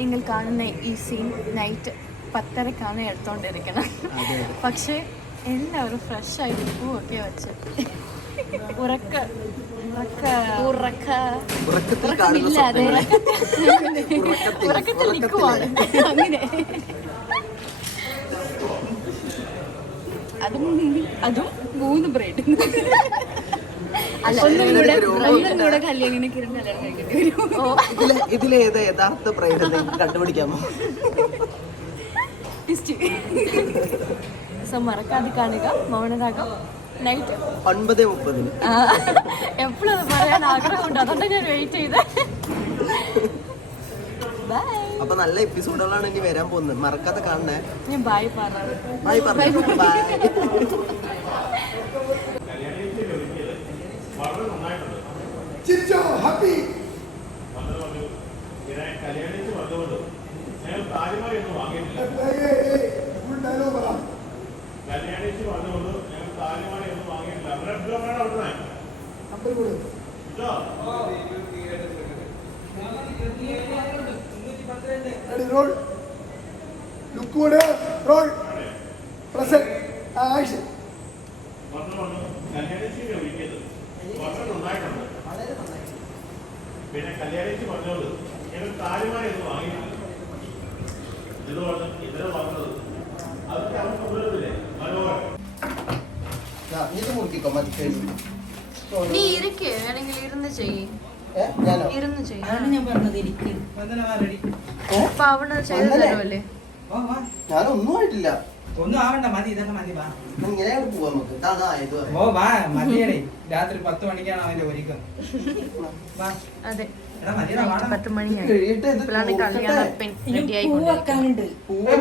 നിങ്ങൾ കാണുന്ന ഈ സീൻ നൈറ്റ് 10:30 എടുത്തോണ്ടിരിക്കണം. പക്ഷെ എല്ലാവരും ഫ്രഷ് ആയിട്ട് പൂവൊക്കെ വെച്ച് ഉറക്കമില്ലാതെ ഉറക്കത്തിൽ നിൽക്കുവാണ്. അങ്ങനെ അതും 3 ബ്രെഡ്. ഇതിലേത് യഥാർത്ഥ പ്രേരണ കണ്ടുപിടിക്കാമോ? സോ മറക്കാതെ കാണുക മൗനരാഗം നൈറ്റ് 9:30. എപ്പോഴും അത് പറയാൻ ആഗ്രഹമുണ്ട്, അതുകൊണ്ട് ഞാൻ വെയിറ്റ് ചെയ്ത്. അപ്പൊ നല്ല എപ്പിസോഡുകളാണ് ഇനി വരാൻ പോകുന്നത്, മറക്കാതെ കാണണേ. ഞാൻ ബൈ പറഞ്ഞു. പിന്നെ കല്യാണിച്ച് പറഞ്ഞോളൂ ഞങ്ങൾ താലിമാല എന്ന് വാങ്ങിയിട്ടില്ല. ഇതിൽ വന്നത് അതൊക്കെ അവർക്ക് ഉപയോഗമില്ലേ മനോഹരം. നീ ഇരിക്കേ വേണമെങ്കിൽ ഇരുന്ന് ചെയ്യ്. ഞാനൊന്നും ആയിട്ടില്ല. ഒന്നും ആവണ്ട, മതി, ഇതൊക്കെ മതി. ഇങ്ങനെയാണ് പോവാ നമുക്ക്. ഓ വാ, മതിയടേ. രാത്രി 10 മണിക്കാണ് അവന്റെ ഒരുക്കം.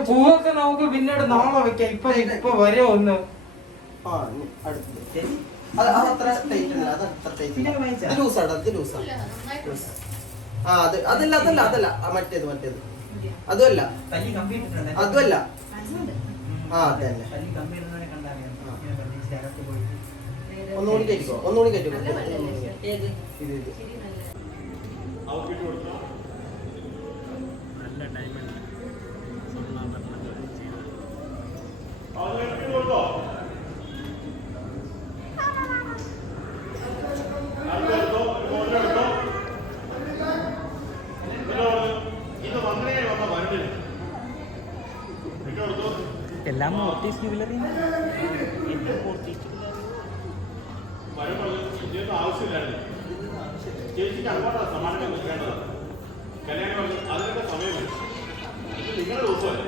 പൂവൊക്കെ നമുക്ക് പിന്നീട് നാളെ വെക്കാം. ഇപ്പൊ വരെ ഒന്ന് അതല്ല മറ്റേത് അതുമല്ല അതുമല്ല. ഒന്നുകൂടി കയറ്റിക്കോ. എല്ലാം ആവശ്യമില്ലായിരുന്നു. ചേച്ചിക്ക് അങ്ങോട്ടാണ് സമാധാനം നിൽക്കേണ്ടത്. കല്യാണം പറഞ്ഞു അതിനൊക്കെ സമയമില്ല. ഇത് നിങ്ങളുടെ ദിവസമല്ലേ.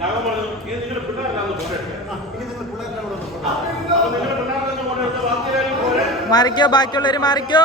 രാഘവൻ പറഞ്ഞു ഇത് നിങ്ങളുടെ പിള്ളേരല്ലാന്ന് പോരട്ടെ. നിങ്ങളുടെ പിള്ളേരെന്ന് പോരെടുത്ത് ബാക്കിയാലും പോരെ. മാറിക്കോ, ബാക്കിയുള്ളവര് മാറിക്കോ.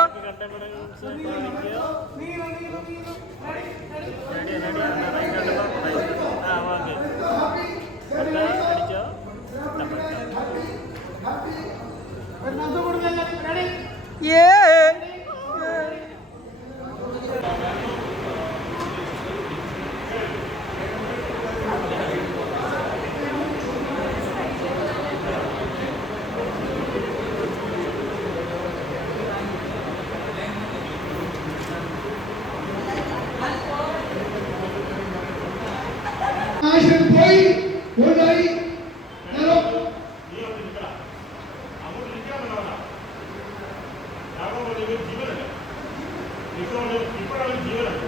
ഇപ്പോഴാണ് ജീവനുണ്ട്.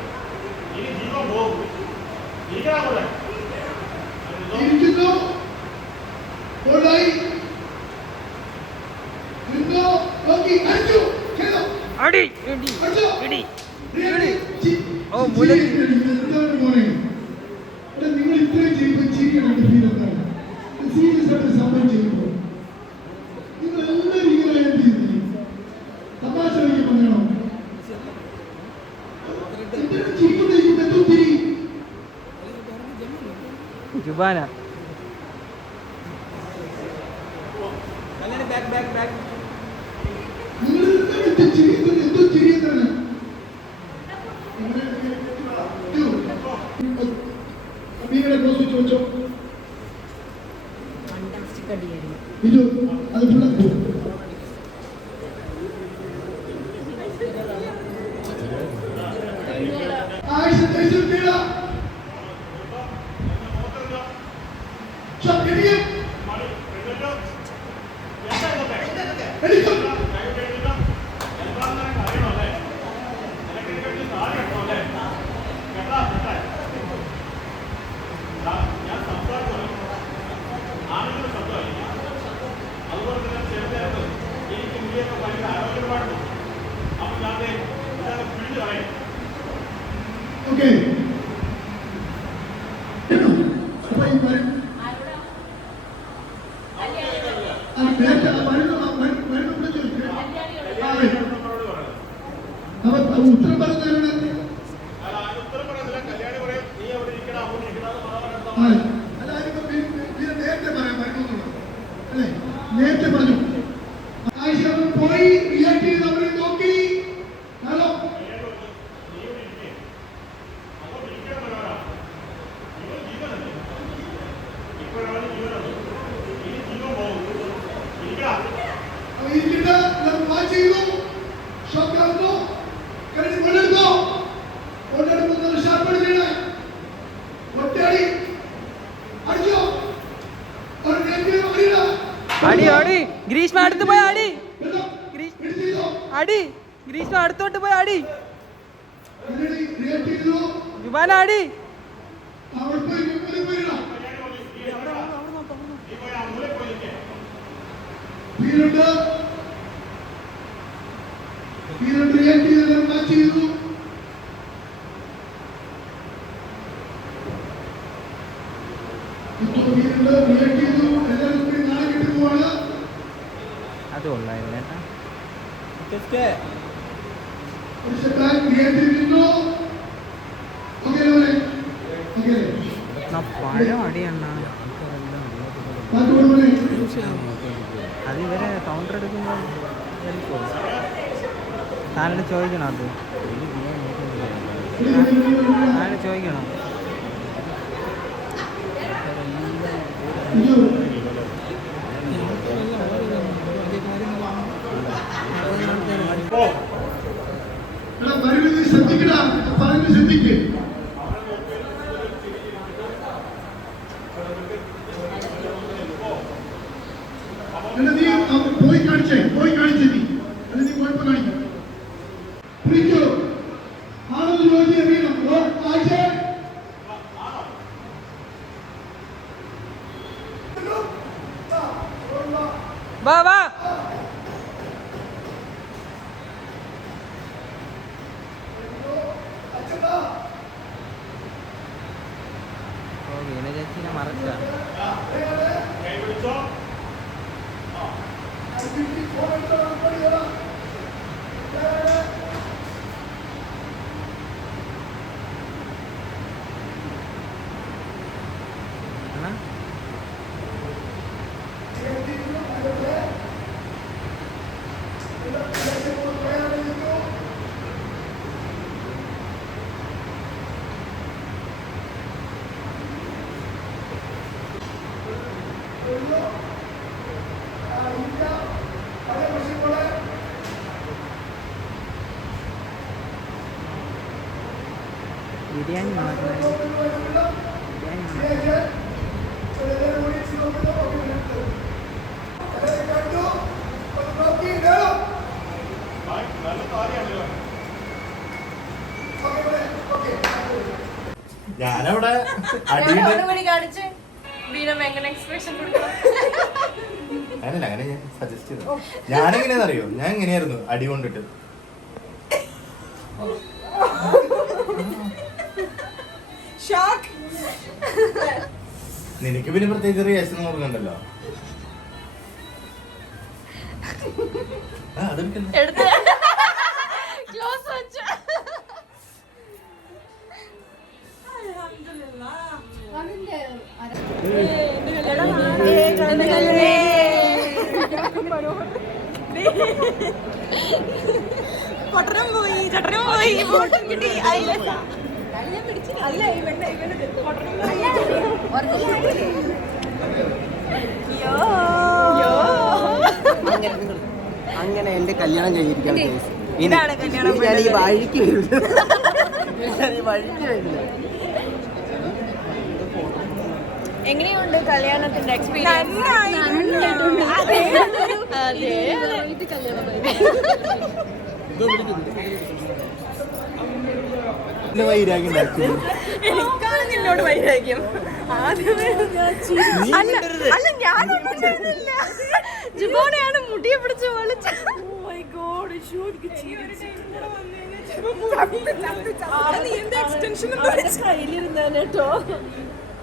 ഇനി ജീവൻ പോകും. ഇരിക്കണം കൂടെ. അടി ഓ മൂല നിങ്ങൾ ഇത്രയും ചെയ്യുമ്പോൾ ചിരിക്കണം. ഫീൽ എന്താണ്? സീരിയസ് ആയിട്ട് സമയം ചെയ്യുമ്പോൾ നിങ്ങൾ എല്ലാവരും ഇങ്ങനെ എന്ത് ചെയ്യുന്നു? തമാശ കളിക്കുമ്പോൾ ചിരിക്കുന്ന എന്തോ തിരി ജുബാന നിങ്ങൾ ചിരിക്കുന്നത് എന്തോ ചിരിയെന്നാണ്. അമ്മീടെ ക്ലോസ് ചോദിച്ചോ. ഇത് അത് ഫുള്ള് ആയിഷ തേച്ചിട്ടില്ല ശക്തിയും എടുക്കും ഞാൻ സംസാരിച്ചു ആണെങ്കിലും ശബ്ദമായിരിക്കും. അതുപോലെ തന്നെ ചെറുതേരത്ത് എനിക്ക് മുടിയൊക്കെ ഭയങ്കര ആരോഗ്യമായിട്ട് അപ്പൊ ഞാൻ പിടിച്ചു കളയും. ഓക്കെ ഉത്തരം പറഞ്ഞാണ് ഉത്തരം പറയുന്നില്ല. കല്യാണി പറയും നീ അവിടെ ഇരിക്കണം അവിടെ ഇരിക്കണം നേരത്തെ പറയാൻ പറ്റുന്നുള്ളൂ അല്ലേ? നേരത്തെ പറഞ്ഞു ആയിഷ പോയി റിയാക്ട് ചെയ്ത് അവരെ നോക്കി. ഹലോ ഇരിക്കട്ടെ. വാച്ച് ചെയ്തു ഷോക്കാവുന്നു. കഴിഞ്ഞ് കൊണ്ടെടുത്തോ. കൊണ്ടെടുക്കുന്നത് ഷാർപ്പ് ചെയ്യണേ. ഒറ്റയടി അടിച്ചോ. ഒരു നെറ്റിൽ അടിയില്ല. അടി അടി ഗ്രീഷ്മ അടുത്ത് പോയി അടി വെള്ളം പിടിച്ച് ചെയ്തോ. അടി ഗ്രീഷ്മ അടുത്തോട്ട് പോയി അടി കല്ലടി റിയാക്ട് ചെയ്തു. ജുബാന അടി അവിടെ പോയി പോയിടാം. വീരുണ്ട് റിയാക്ട് ചെയ്ത് മാച്ച് ചെയ്തു. ഇപ്പോൾ വീരുണ്ട് റിയാക്ട് ചെയ്തു. എല്ലാവരും കൂടി നാളെ കിട്ടി പോവാണ്. അത് കൊള്ളായിരുന്നു ഒരു സെക്കൻഡ് റിയാക്ട് ചെയ്തിരുന്നു. ഓക്കെ ഓക്കെ പഴം അടിയണ്ണ പാട്ട് കൊണ്ടുപോയി അത് ഇവരെ കൗണ്ടർ എടുക്കുമ്പോൾ താനോട് ചോദിക്കണം അത് താനോട് ചോദിക്കണം വരുന്നത് ശ്രദ്ധിക്കണ പറഞ്ഞ് ശ്രദ്ധിക്കേ. നീ പോയി കാണിച്ചേ നീ അത് നീ കുഴപ്പം കാണിക്കാം. വിളിക്കൂ ആണെന്ന് ചോദിച്ചു അറിയണം. ആഴ്ച വാ വാ വീണ ചേച്ചിനെ മറച്ച ബിരിയാണി ഞാനവിടെ കാണിച്ച് വീരം എങ്ങനെ എക്സ്പ്രഷൻ കൊടുക്കണം. അങ്ങനല്ല, അങ്ങനെ ഞാൻ സജസ്റ്റ് ചെയ്തു. ഞാനെങ്ങനെയാന്ന് അറിയോ, ഞാൻ എങ്ങനെയായിരുന്നു അടി കൊണ്ടിട്ട് നിനക്ക് പിന്നെ പ്രത്യേകിച്ച് റിയാക്ഷൻ നോക്കണ്ടല്ലോ. എടുത്ത് ക്ലോസ് വെച്ചു. പൊട്ടനും പോയി ചട്ടനും പോയി ഫോട്ടോ കിട്ടി. അല്ല അങ്ങനെ എന്റെ കല്യാണം കഴിഞ്ഞിരിക്കുകയാണ്. ഇതാണ് കല്യാണം. ഞാൻ ഈ വഴിക്ക് എങ്ങനെയുണ്ട് കല്യാണത്തിന്റെ എക്സ്പീരിയൻസ്? വൈരാഗ്യം ഉണ്ടാക്കി. എനിക്കാണ് നിന്നോട് വൈരാഗ്യം. ആദ്യമേ അല്ല ഞാനൊന്നും ചെയ്തില്ല. ജുബോണയാണ് മുടിയെ പിടിച്ച് വലിച്ച. കയ്യിലിരുന്നേട്ടോ.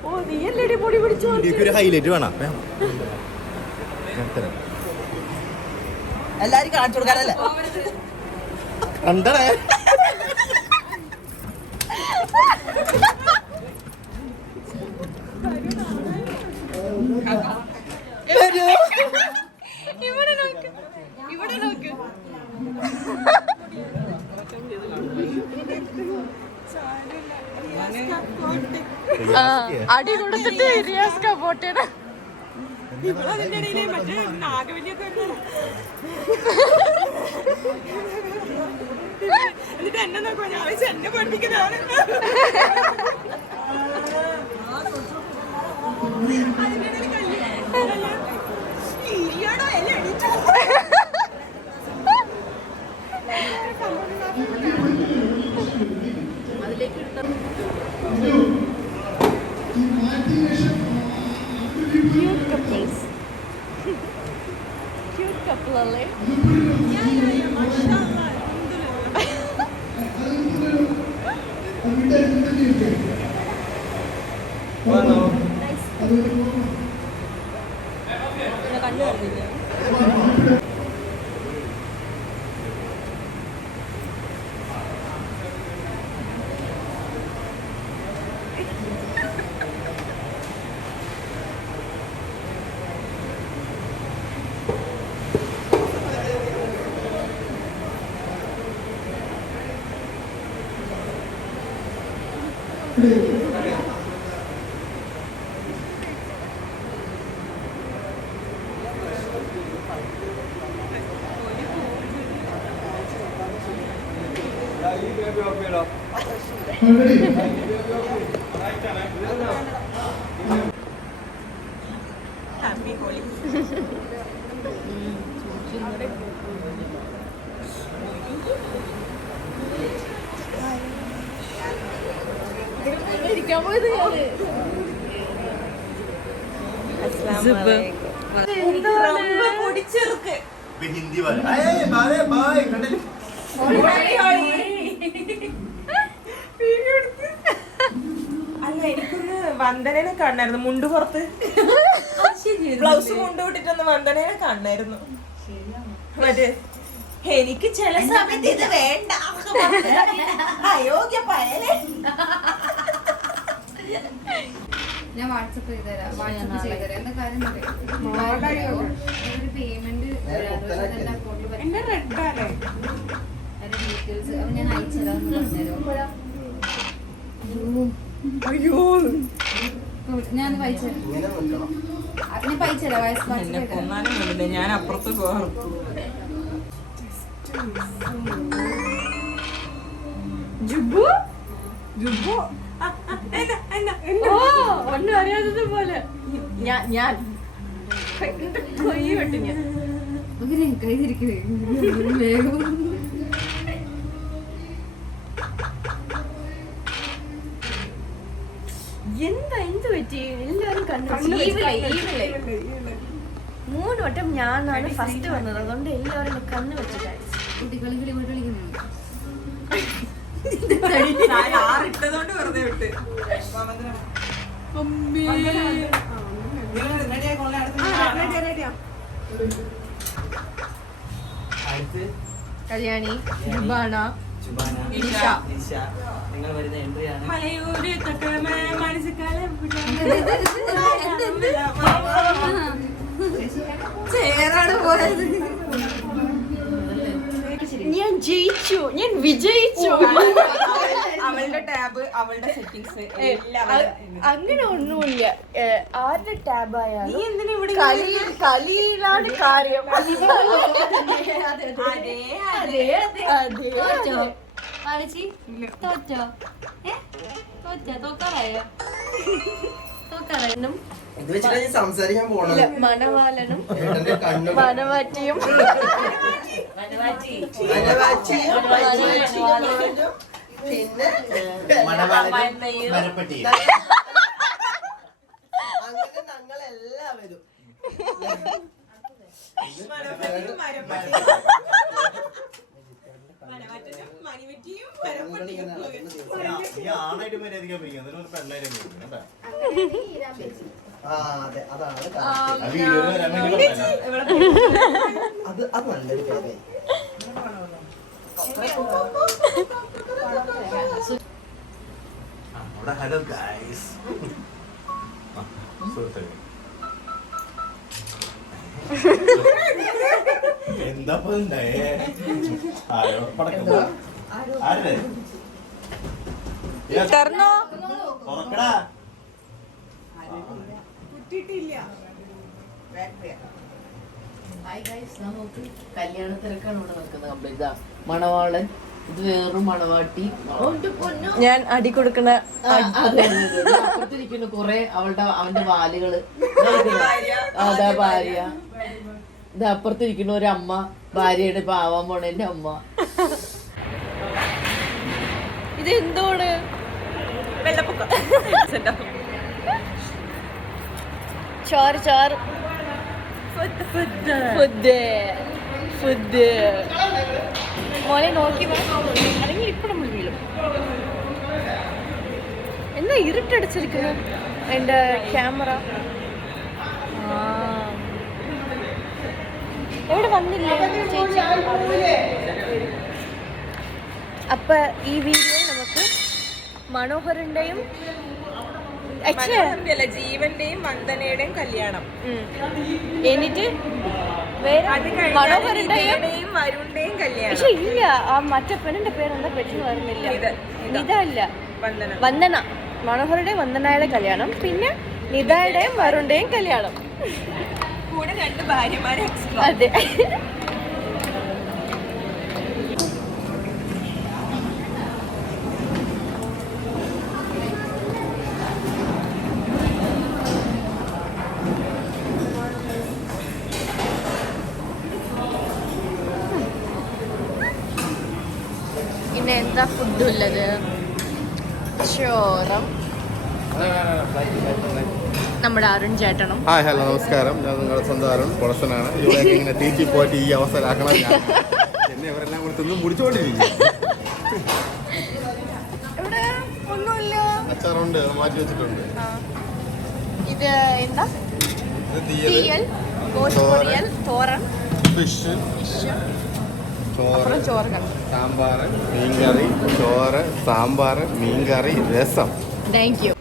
ഓ നീ അല്ലേടി മുടി പിടിച്ചു. ഒരു ഹൈലൈറ്റ് വേണം. എല്ലാരും കാണിച്ചു കൊടുക്കാനല്ലേ കണ്ടടേ. ഇവിടെ നോക്ക്, ഇവിടെ നോക്ക്. അടി കൊടുത്തിട്ട് റിയാസ്ക പോട്ടേന. അതിന്റെ ഇടയിലെ മറ്റേ നാഗവല്ലിയൊക്കെ എന്നിട്ട് എന്നെ നോക്കുമ്പോ ഞാൻ വെച്ച് എന്നെ പഠിപ്പിക്കുന്നതാണ്. ക്യൂട്ട് കപ്പിൾ അല്ലേ? ഹാപ്പി ഹോളി. ഇരിക്കാൻ പോയത് ഞാന്. പൊടിച്ചെറുക്ക് ഹിന്ദി ബായ് കണ്ടില്ല. അല്ല എനിക്കൊന്ന് വന്ദനനെ കാണായിരുന്നു. മുണ്ട് പുറത്ത് ബ്ലൗസ് മുണ്ട് വിട്ടിട്ടൊന്ന് വന്ദനനെ കാണായിരുന്നു. മറ്റേ എനിക്ക് ചില സമയത്ത് ഇത് വേണ്ട അയോഗ്യ പയലേ. ഞാൻ വാട്സപ്പ് ചെയ്തുതരാം. വാട്സപ്പ് ചെയ്തുതരാം. എന്താ കാര്യം ഒരു പേയ്മെന്റ് ഡീറ്റെയിൽസ് ഞാൻ അയച്ചുതരാം. അയ്യോ ഞാൻ വായിച്ചുതരാം. ഞാൻ വായിച്ചുതരാം. എന്നെ കൊന്നാലും വേണ്ടില്ല, ഞാൻ അപ്പുറത്ത് പോകാറും. ജുബു ജുബു ഒന്നും അറിയാത്തത് പോലെ ഞാൻ കൊയ്യ വെട്ടി ഞാൻ. കൈതിരിക്കുന്നേ എന്താ എന്ത് പറ്റി? എല്ലാരും കണ്ണു 3 വട്ടം ഞാനാണ് ഫസ്റ്റ് വന്നത്. അതുകൊണ്ട് എല്ലാവരും കണ്ണ് വെച്ചിട്ടായി. കുട്ടികളി കളിക്കുന്നു. ഇട്ടതുകൊണ്ട് വെറുതെ വിട്ട്. കല്യാണി, ജുബാന, നിഷ. നിങ്ങൾ വരുന്ന എൻട്രി ആണ്. മലയൂര് മനസ്സിക്കാലം ചേരാണ് പോയത്. ഞാൻ ജയിച്ചു, ഞാൻ വിജയിച്ചു. അവളുടെ ടാബ്, അവളുടെ സെറ്റിംഗ്സ് അങ്ങനെ ഒന്നുമില്ല. ആരുടെ ടാബ് നീ ആയാലും എന്തിനാ ഇവിടെ കളിയിലാണ് കാര്യം. അതെ അതെ ആലച്ചി തോറ്റോ? തോക്കാറായോ? തോക്കാറായും ഇത് വെച്ചിട്ട് ഞാൻ സംസാരിക്കാൻ പോണത്. മണവാളനും ഏട്ടന്റെ കണ്ണു മനവാറ്റിയും പിന്നെ മരപ്പെട്ടി അങ്ങനെ ഞങ്ങളെല്ലാവരും ഈ ആണായിട്ട് മര്യാദയ്ക്ക് പോയി എന്നിട്ട് ഒരു പെണ്ണായിട്ട് പോയി കേട്ടാ അതെ അതാണ് ആ വീഡിയോ വരാൻ വേണ്ടി അത് നല്ലൊരു പേരായി. അവിടെ ഹലോ ഗൈസ് എന്താ ഉണ്ടായേ ആരോ പടക്കം ആരുടെ തുറന്നോ തുറക്കടാ കല്യാണത്തിനൊക്കെയാണ് ഇവിടെ നിൽക്കുന്നത്. ഇതാ മണവാളൻ, ഇത് വേറൊരു മണവാട്ടി. ഞാൻ അടി കൊടുക്കണ അപ്പുറത്തിരിക്കുന്നു കൊറേ അവന്റെ വാലുകള്. അതാ ഭാര്യ. ഇത് അപ്പുറത്തിരിക്കുന്ന ഒരു അമ്മ, ഭാര്യയുടെ പാവാൻ പോണേന്റെ അമ്മ. ഇത് എന്തോട് വെള്ളപ്പൊക്കം ചോറ് ചോറ് ഫുഡ് മോനെ നോക്കി അല്ലെങ്കിൽ ഇപ്പൊ നമ്മൾ വീഴും. എന്താ ഇരുട്ടടിച്ചിരിക്കുന്നു എൻ്റെ ക്യാമറ? എവിടെ വന്നില്ലേ ചേച്ചി? അപ്പൊ ഈ വീഡിയോ നമുക്ക് മനോഹരന്റെയും ജീവന്റെയും വന്ദനയുടെയും കല്യാണം, എന്നിട്ട് വേറെ മനോഹരന്റെയും വരുണിന്റെയും കല്യാണം. പക്ഷെ ഇല്ല, ആ മറ്റേ പെണ്ണിന്റെ പേരെന്താ പെട്ടെന്ന് വരുന്നില്ല. നിത അല്ല, വന്ദന. മനോഹരുടെയും വന്ദനയുടെ കല്യാണം, പിന്നെ നിതയുടെയും വരുണിന്റെയും കല്യാണം. കൂടെ 2 ഭാര്യമാരെ എക്സ്ട്രാ. അതെ. പിന്നെ എന്താ ഫുഡ് ഉള്ളത്? ചോറും നമ്മുടെ അരുൺ ചേട്ടനും. ഹായ് ഹലോ നമസ്കാരം, ഞാൻ നിങ്ങളുടെ സ്വന്തം അരുൺ പൊളസനാണ്. ഇവിടെ ഇങ്ങനെ തീറ്റി പോയിട്ട് ഈ അവസ്ഥയിലാക്കണം ഞാൻ. എന്നെ ഇവരെല്ലാം കൂടി തിന്ന് മുടിച്ചോണ്ടിരിക്കും. ഇവിടെ ഒന്നുമില്ല. അച്ചാറുണ്ട്, മാറ്റി വെച്ചിട്ടുണ്ട്. ഇത് എന്താ? ഇത് തീയൽ, ഗോശ പൊരിയൽ, തോരൻ, ഫിഷ്, ചോറ്, ചോറ് കണ്ടു, സാമ്പാർ, മീൻകറി, ചോറ്, സാമ്പാർ, മീൻകറി, രസം. Thank you.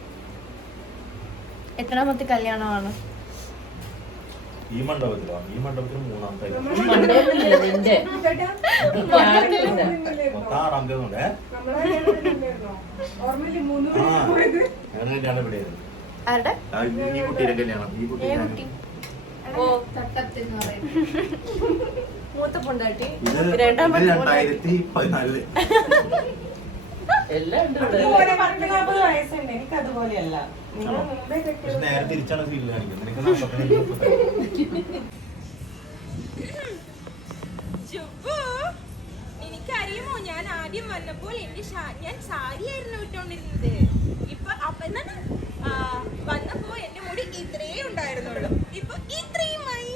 എത്രാമത്തെ കല്യാണമാണ്? ഈ മണ്ഡപത്തിലോ? ഈ മണ്ഡപത്തിൽ 3-ാമത്തെ നിന്റെ മൊത്തം 6-ാമത്തെ ഉണ്ടേ. ഞങ്ങളുടെ ഇവിടെയായിരുന്നു ആരുടെ? ഈ കുട്ടിയുടെ കല്യാണം. ഈ കുട്ടി ഓ, മൂത്ത പൊണ്ടാട്ടി. രണ്ടാമത്തെ 2014 എല്ലാം ഉണ്ട് ഇവിടെ. 40 വയസ്സുണ്ട്. എനിക്ക് അതുപോലെയല്ല. പക്ഷെ നേരെ തിരിച്ചാണ് ഫീൽ കാണിക്കുന്നത്. നിനക്ക് 45. എനിക്കറിയുമോ, ഞാൻ ആദ്യം വന്നപ്പോൾ ഞാൻ സാരിയായിരുന്നു ഇട്ടോണ്ടിരുന്നത്. ഇപ്പൊ വന്നപ്പോ എന്റെ മുടി ഇത്രേ ഉണ്ടായിരുന്നുള്ളൂ, ഇപ്പൊ ഇത്രയുമായി.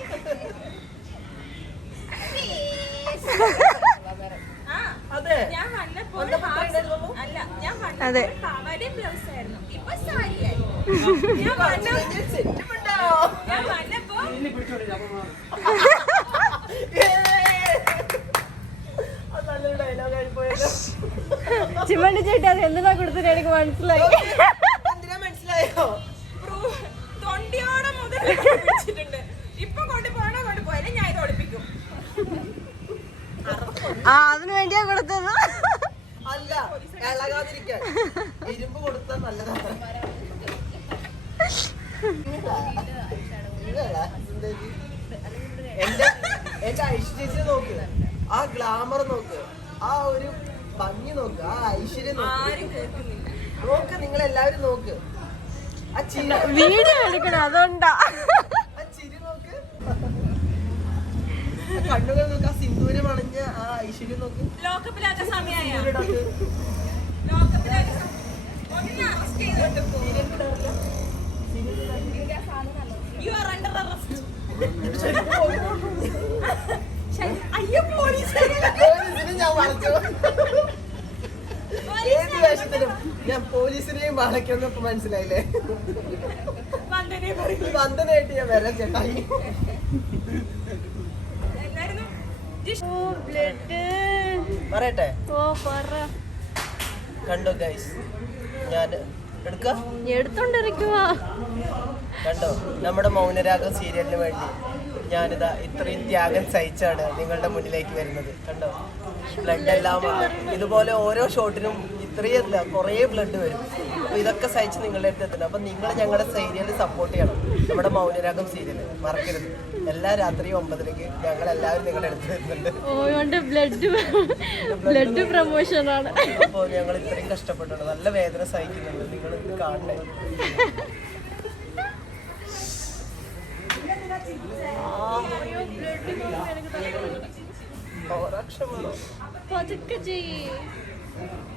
ഞാൻ വന്നപ്പോൾ പാവാടയും ബ്ലൗസ് ആയിരുന്നു, ഇപ്പൊ സാരിയായി. ഞാൻ വന്നപ്പോ ചിമ്മണ്ടി ചേട്ടാ അത് എന്തിനാ കൊടുത്തിട്ട് എനിക്ക് മനസ്സിലായി. എന്തിനാ മനസ്സിലായോ? തൊണ്ടിയോടെ മുതൽ വെച്ചിട്ടുണ്ട്. ഇപ്പൊ കൊണ്ടുപോയാലും ഞാൻ ഇത് ഒളിപ്പിക്കും. അതിനു വേണ്ടിയാ കൊടുത്തത്. അല്ല, ഇളകാതിരിക്കാൻ ഇരുമ്പ് കൊടുത്താൽ നല്ലതാണ്. എന്റെ ഐശ്വര്യ നോക്ക്, ആ ഗ്ലാമർ നോക്ക്, ആ ഒരു ഭംഗി നോക്ക്, ആ ഐശ്വര്യം നോക്ക്. ആരും കേൾക്കുന്നില്ല. നോക്ക്, നിങ്ങൾ എല്ലാവരും നോക്ക്. ആ ചിരി, വീഡിയോ എടുക്കണം അതുകൊണ്ടാ. ആ ചിരി നോക്ക്, ആ കണ്ണുകൾ നോക്ക്, ആ സിന്ദൂരം അണിഞ്ഞ ആ ഐശ്വര്യം നോക്ക്. ലോക്കപ്പിലാക്കാൻ സമയമായ സിന്ദൂരം ലോക്കപ്പിലാക്കാൻ ഒന്ന് അറസ്റ്റ് ചെയ്തിട്ട് യു ആർ അണ്ടർ അറസ്റ്റ്. അയ്യോ പോലീസ് പോലീസിനെ ഞാൻ വളച്ചു. ഏത് വേഷത്തിലും ഞാൻ പോലീസിനെയും വളയ്ക്കുന്നപ്പോ മനസ്സിലായില്ലേ? വന്ദനെ പറയും. വന്ദനായിട്ട് ഞാൻ വരാം ചേട്ടായി. എല്ലാരും ഓ ബ്ലഡ്. പറയട്ടെ, ഓ പറ. കണ്ടോ ഗൈസ്, ഞാൻ എടുക്ക എടുത്തോണ്ടിരിക്കുവാ. കണ്ടോ, നമ്മുടെ മൗനരാഗം സീരിയലിന് വേണ്ടി ഞാനിതാ ഇത്രയും ത്യാഗം സഹിച്ചാണ് നിങ്ങളുടെ മുന്നിലേക്ക് വരുന്നത്. കണ്ടോ, ബ്ലഡ് എല്ലാം ഇതുപോലെ ഓരോ ഷോട്ടിനും ഇത്രയല്ല കുറേ ബ്ലഡ് വരും. അപ്പോൾ ഇതൊക്കെ സഹിച്ച് നിങ്ങളുടെ അടുത്ത് എത്തണം. അപ്പം നിങ്ങൾ ഞങ്ങളുടെ സീരിയൽ സപ്പോർട്ട് ചെയ്യണം. നമ്മുടെ മൗനരാഗം സീരിയൽ മറക്കരുത്. എല്ലാ രാത്രിയും 9:00 ഞങ്ങളെല്ലാവരും നിങ്ങളുടെ അടുത്ത് വരുന്നുണ്ട്. ഓയോണ്ട് ബ്ലഡ് പ്രൊമോഷൻ ആണ്. അപ്പോൾ ഞങ്ങൾ ഇത്രയും കഷ്ടപ്പെട്ടുണ്ട്, നല്ല വേദന സഹിക്കുന്നുണ്ട്. നിങ്ങൾ ഇത് കാണണേ. ഓരോ ക്ഷമ പതുക്കെ ചെയ്യേ.